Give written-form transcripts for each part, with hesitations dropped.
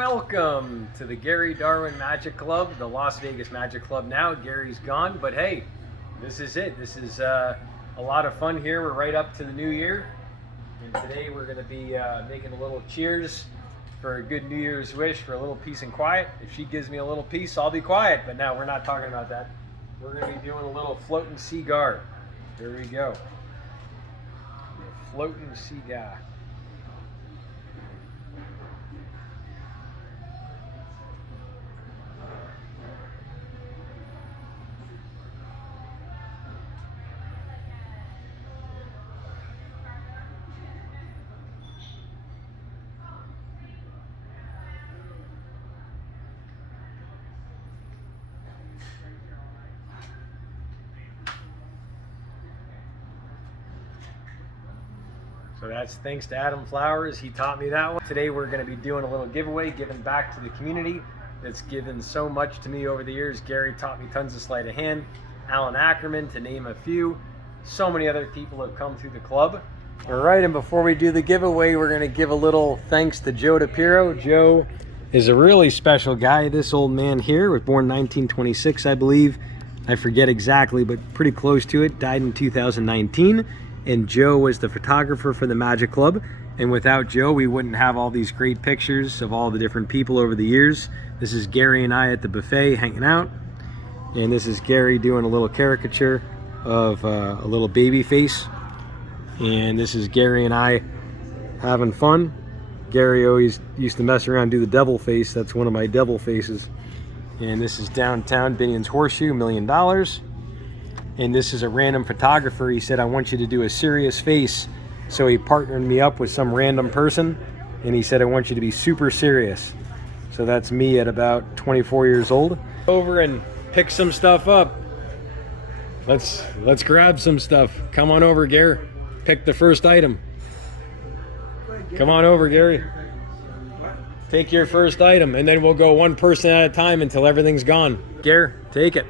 Welcome to the Gary Darwin Magic Club, the Las Vegas Magic Club now. Gary's gone, but hey, this is it. This is a lot of fun here. We're right up to the new year, and today we're going to be making a little cheers for a good New Year's wish for a little peace and quiet. If she gives me a little peace, I'll be quiet, but now we're not talking about that. We're going to be doing a little floating cigar. Here we go. The floating cigar. So that's thanks to Adam Flowers. He taught me that one. Today we're going to be doing a little giveaway, giving back to the community that's given so much to me over the years. Gary taught me tons of sleight of hand. Alan Ackerman, to name a few. So many other people have come through the club. All right, and before we do the giveaway, we're going to give a little thanks to Joe DePiro. Joe is a really special guy. This old man here was born 1926, I believe. I forget exactly, but pretty close to it. Died in 2019. And Joe was the photographer for the Magic Club. And without Joe, we wouldn't have all these great pictures of all the different people over the years. This is Gary and I at the buffet hanging out. And this is Gary doing a little caricature of a little baby face. And this is Gary and I having fun. Gary always used to mess around and do the devil face. That's one of my devil faces. And this is downtown Binion's Horseshoe, $1 million. And this is a random photographer. He said, I want you to do a serious face. So he partnered me up with some random person. And he said, I want you to be super serious. So that's me at about 24 years old. Over and pick some stuff up. Let's grab some stuff. Come on over, Gary. Pick the first item. Come on over, Gary. Take your first item. And then we'll go one person at a time until everything's gone. Gary, take it.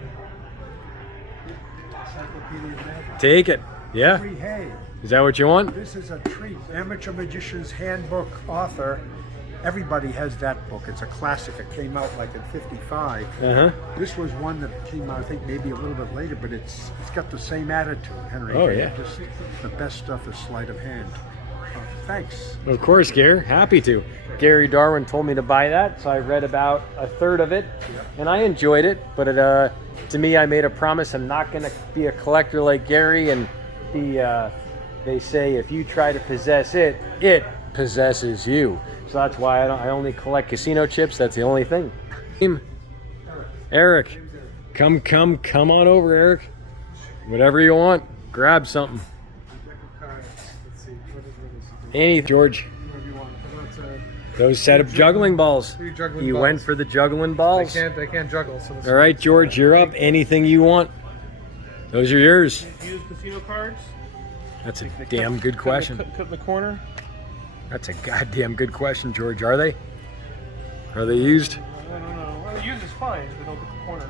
Take it. Yeah? Hey, is that what you want? this is a treat. Amateur Magician's Handbook author. Everybody has that book. It's a classic. It came out like in '55. This was one that came out, I think, maybe a little bit later, but it's got the same attitude, Henry. Oh, yeah. Just the best stuff is sleight of hand. Thanks. Of course, Gary. Happy to. Gary Darwin told me to buy that, so I read about a third of it, and I enjoyed it, but it, to me, I made a promise I'm not going to be a collector like Gary, and they say if you try to possess it, it possesses you. So that's why I only collect casino chips. That's the only thing. Eric, come on over, Eric. Whatever you want, grab something. Any George. Those set of juggling balls. You went for the juggling balls. They can't juggle. So all right, George, you're up. Anything you want. Those are yours. Use casino cards. That's a damn good question. Cut in the corner. That's a goddamn good question, George. Are they? Are they used? I don't know. Well, use is fine. They don't get the corners.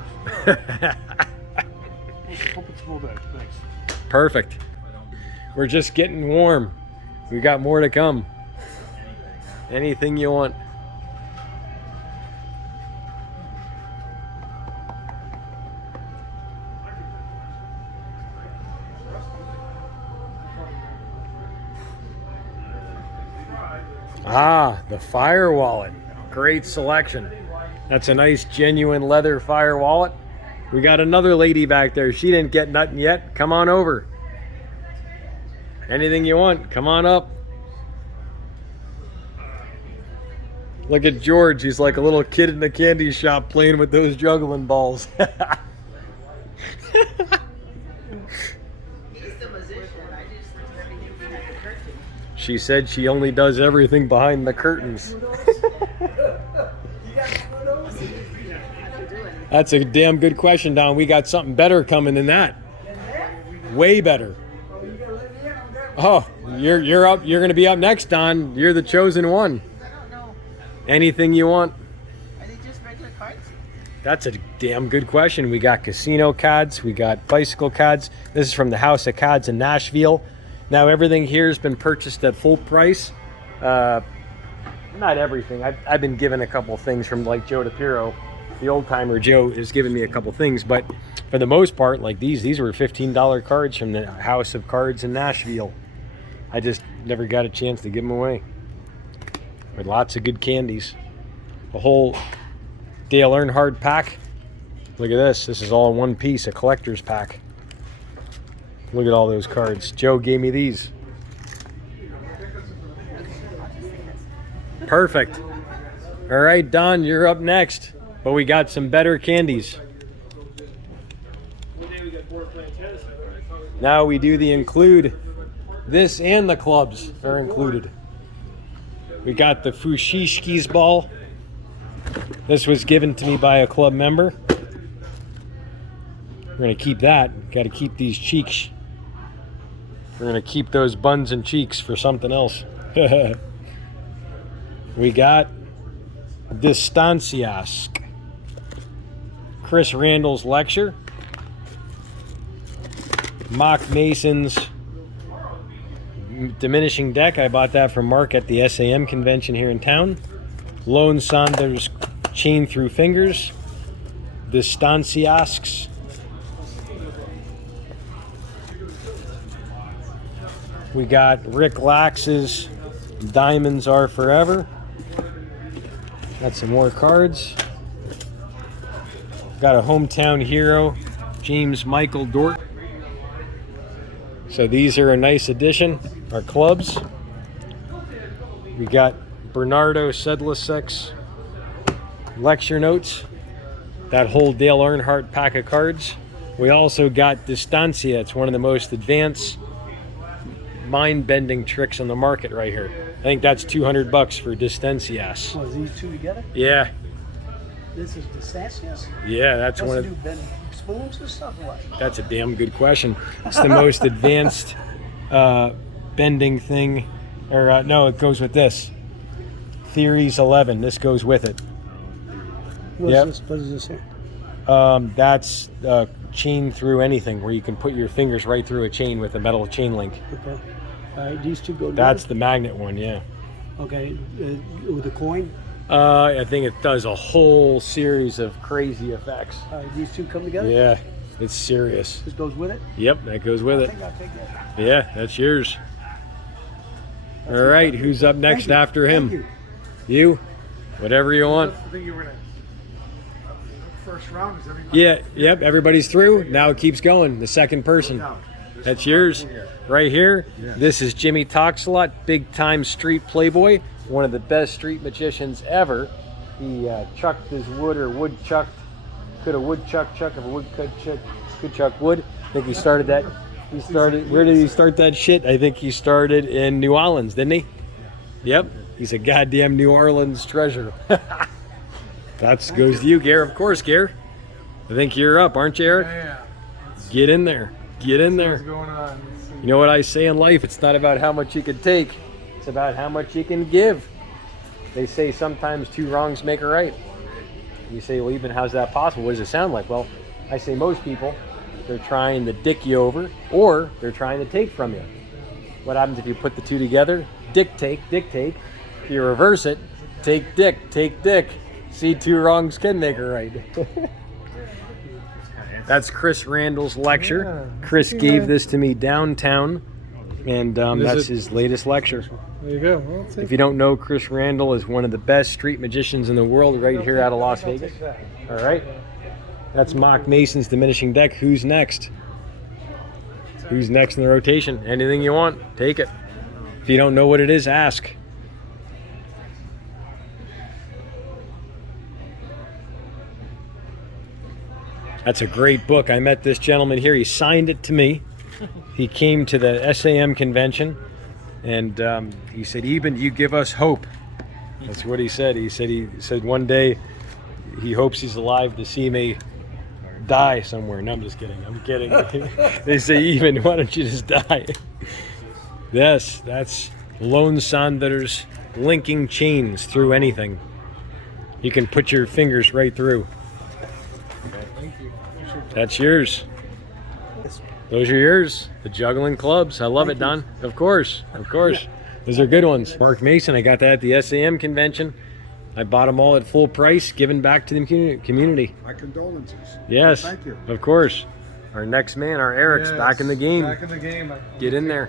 Hope it's a little bit. Thanks. Perfect. We're just getting warm. We got more to come. Anything you want. Ah, the fire wallet. Great selection. That's a nice genuine leather fire wallet. We got another lady back there. She didn't get nothing yet. Come on over. Anything you want, come on up. Look at George. He's like a little kid in the candy shop playing with those juggling balls. He's the musician. I just do everything behind the curtain. She said she only does everything behind the curtains. That's a damn good question, Don. We got something better coming than that. Way better. Oh, you're up. You're going to be up next, Don. You're the chosen one. I don't know. Anything you want. Are they just regular cards? That's a damn good question. We got casino cards. We got bicycle cards. This is from the House of Cards in Nashville. Now everything here has been purchased at full price. not everything. I've been given a couple things from like Joe DePiro. The old timer Joe has given me a couple things, but for the most part, like these were $15 cards from the House of Cards in Nashville. I just never got a chance to give them away. With lots of good candies. A whole Dale Earnhardt pack. Look at this. This is all in one piece, a collector's pack. Look at all those cards. Joe gave me these. Perfect. All right, Don, you're up next. But we got some better candies. Now we do the include. This and the clubs are included. We got the Fushishki's ball. This was given to me by a club member. We're going to keep that. Got to keep these cheeks. We're going to keep those buns and cheeks for something else. We got Distancias. Chris Randall's lecture. Mock Mason's diminishing deck. I bought that from Mark at the SAM convention here in town. Lone Saunders chain through fingers. Distancias. We got Rick Lax's Diamonds Are Forever. Got some more cards. Got a hometown hero, James Michael Dort. So these are a nice addition. Our clubs. We got Bernardo Sedlicek's lecture notes. That whole Dale Earnhardt pack of cards. We also got Distancia. It's one of the most advanced mind-bending tricks on the market right here. I think that's $200 for Distancias. Was these two together? Yeah. This is Distancias? Yeah, that's one What's of. to do, bend spoons or stuff or what? That's a damn good question. It's the most advanced bending thing. Or no, it goes with this. Theories 11. This goes with it. Yep. What is this here? That's chain through anything, where you can put your fingers right through a chain with a metal chain link. Okay. All right, these two go together? That's the magnet one, yeah. Okay, with the coin? I think it does a whole series of crazy effects. All right, these two come together? Yeah, it's serious. This goes with it? Yep, that goes with I it. think I'll take that. Yeah, that's yours. All right, who's up next you. after him? Thank You? Whatever you want. I think you were in first round. Is everybody? Yeah, yep, everybody's through. Now it keeps going. The second person. That's yours. Right here. Yeah. This is Jimmy Talks-A-Lot, big time street playboy, one of the best street magicians ever. He chucked his wood, or wood chucked. Could a woodchuck chuck if a wood could chuck wood? I think he started that. He started, where did he start that shit? I think he started in New Orleans, didn't he? Yep. He's a goddamn New Orleans treasure. That goes to you, Gare. Of course, Gare. I think you're up, aren't you, Eric? Yeah. Get in there. Get in there. What's going on? Let's see. You know what I say in life? It's not about how much you can take. It's about how much you can give. They say sometimes two wrongs make a right. You say, well, even how's that possible? What does it sound like? Well, I say most people, they're trying to dick you over, or they're trying to take from you. What happens if you put the two together? Dick take. If you reverse it, take dick. See, two wrongs can make a right. That's Chris Randall's lecture. Yeah. Chris gave this to me downtown, and that's his latest lecture. There you go. Well, take If you don't know, Chris Randall is one of the best street magicians in the world right here out of Las Vegas. All right. That's Mock Mason's diminishing deck. Who's next? Who's next in the rotation? Anything you want, take it. If you don't know what it is, ask. That's a great book. I met this gentleman here. He signed it to me. He came to the SAM convention, and he said, "Eben, you give us hope." That's what he said. He said one day he hopes he's alive to see me die somewhere. No, I'm just kidding. I'm kidding. They say, "Eben, why don't you just die?" Yes, that's Lone Saunders linking chains through anything. You can put your fingers right through. That's yours. Those are yours. The juggling clubs. I love it, Don. Of course. Those are good ones. Mark Mason, I got that at the SAM convention. I bought them all at full price, given back to the community. My condolences. Yes, Thank you. of course. Our next man, our Eric's back in the game. Back in the game. Get in there.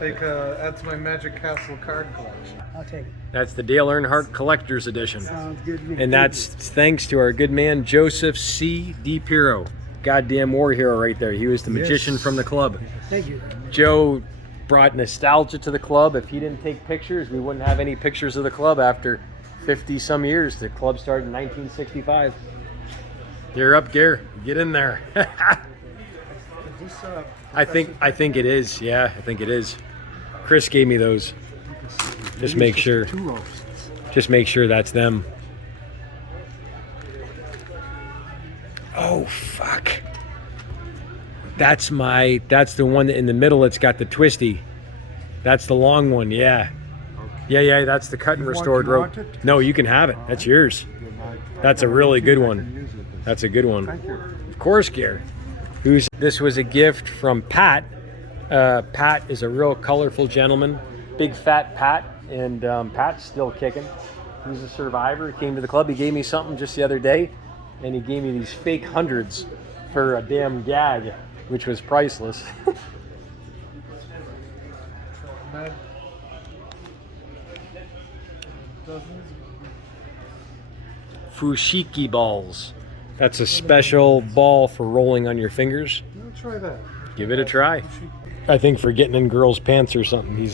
Add to my Magic Castle card collection. I'll take it. That's the Dale Earnhardt Collector's Edition. Sounds good. And that's thanks to our good man, Joseph C. DiPiero. Goddamn war hero right there. He was the magician from the club. Thank you. Joe brought nostalgia to the club. If he didn't take pictures, we wouldn't have any pictures of the club after 50 some years. The club started in 1965. You're up, Gare. Get in there. I think it is. Yeah, I think it is. Chris gave me those. Just make sure. Just make sure that's them. Oh fuck. That's the one in the middle. It's got the twisty. That's the long one. Yeah. Yeah. That's the cut and restored rope. No, you can have it. That's yours. That's a really good one. That's a good one. Of course, Gare. This was a gift from Pat. Pat is a real colorful gentleman, big fat Pat, and Pat's still kicking. He's a survivor. He came to the club. He gave me something just the other day, and he gave me these fake hundreds for a damn gag, which was priceless. Fushiki balls. That's a special ball for rolling on your fingers. I'll try that. Give it a try. I think for getting in girls' pants or something. He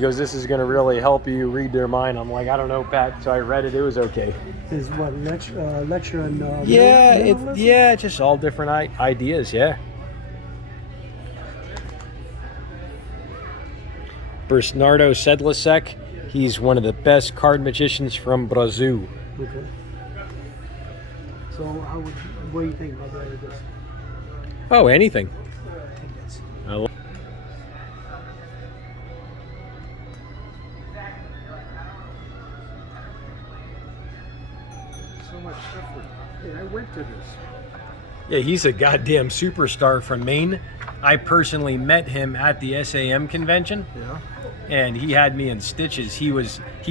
goes, this is going to really help you read their mind. I'm like, I don't know, Pat. So I read it. It was okay. Is what lecture on? Yeah, just all different ideas. Yeah. Bernardo Sedlasek. He's one of the best card magicians from Brazil. Okay. So what do you think about this? Oh, anything. I love So much stuff. Hey, I went to this. Yeah, he's a goddamn superstar from Maine. I personally met him at the SAM convention. Yeah. And he had me in stitches. He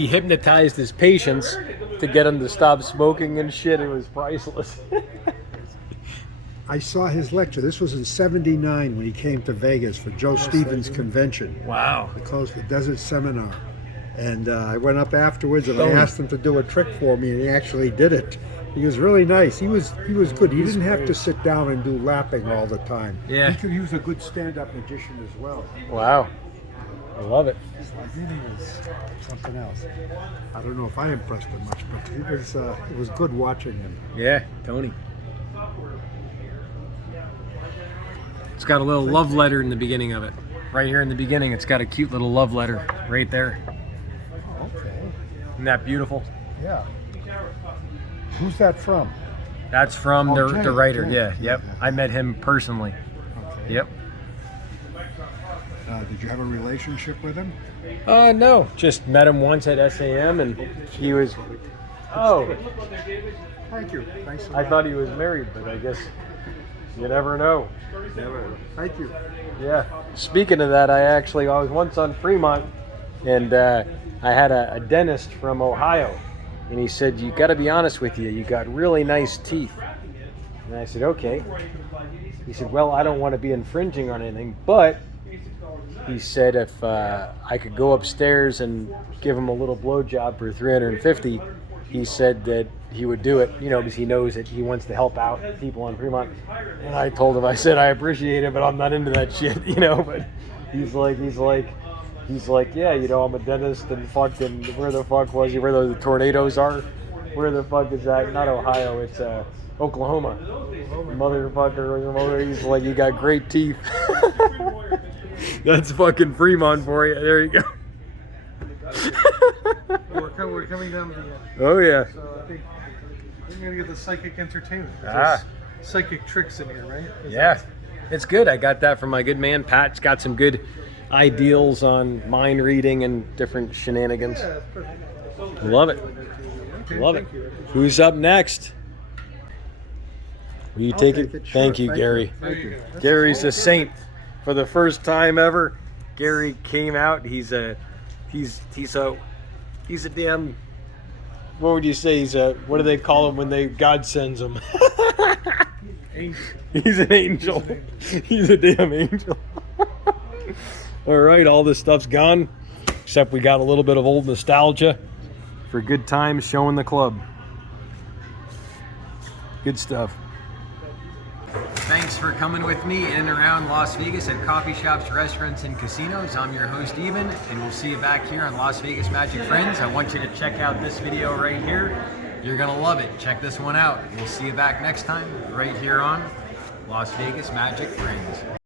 hypnotized his patients to get them to stop smoking and shit. It was priceless. I saw his lecture. This was in '79 when he came to Vegas for Joe Stevens' convention. Wow. They closed the Desert Seminar. And I went up afterwards and I asked him to do a trick for me, and he actually did it. He was really nice. He was good. He didn't have to sit down and do lapping all the time. Yeah. He was a good stand-up magician as well. Wow. I love it. He really was something else. I don't know if I impressed him much, but it was good watching him. Yeah, Tony. It's got a little love letter in the beginning of it. Right here in the beginning, it's got a cute little love letter right there. Okay. Isn't that beautiful? Yeah. Who's that from? That's from the writer. Jay. Yeah, yep. I met him personally. Okay. Yep. Did you have a relationship with him? No. Just met him once at SAM, and he was. Oh. Thank you. Thanks a I lot. thought he was married, but I guess you never know. Never. Thank you. Yeah. Speaking of that, I was once on Fremont, and I had a dentist from Ohio, and he said, "You got to be honest with you. You got really nice teeth." And I said, "Okay." He said, "Well, I don't want to be infringing on anything, but," he said, "if I could go upstairs and give him a little blowjob for $350, he said that he would do it, because he knows that he wants to help out people on Fremont." And I told him, I said, "I appreciate it, but I'm not into that shit, But he's like, "Yeah, I'm a dentist, and fucking where the fuck was he? Where the tornadoes are? Where the fuck is that? Not Ohio, it's Oklahoma. Motherfucker." He's like, "You got great teeth." That's fucking Fremont for you. There you go. We're coming down to the end. Oh yeah. So I think we're going to get the psychic entertainment. Ah. There's psychic tricks in here, right? Yeah. It's good. I got that from my good man Pat's got some good ideals on mind reading and different shenanigans. Yeah, that's perfect. Love it. Okay, Love it. thank you. Who's up next? Will you take it? Sure. Thank you, Gary. There you go. Gary's a saint. For the first time ever, Gary came out. He's He's a damn. What would you say? He's a. What do they call him when God sends him? He's an angel. He's a damn angel. All right, all this stuff's gone, except we got a little bit of old nostalgia for good times showing the club. Good stuff. Thanks for coming with me in and around Las Vegas at coffee shops, restaurants, and casinos. I'm your host, Eben, and we'll see you back here on Las Vegas Magic Friends. I want you to check out this video right here. You're gonna love it. Check this one out. We'll see you back next time right here on Las Vegas Magic Friends.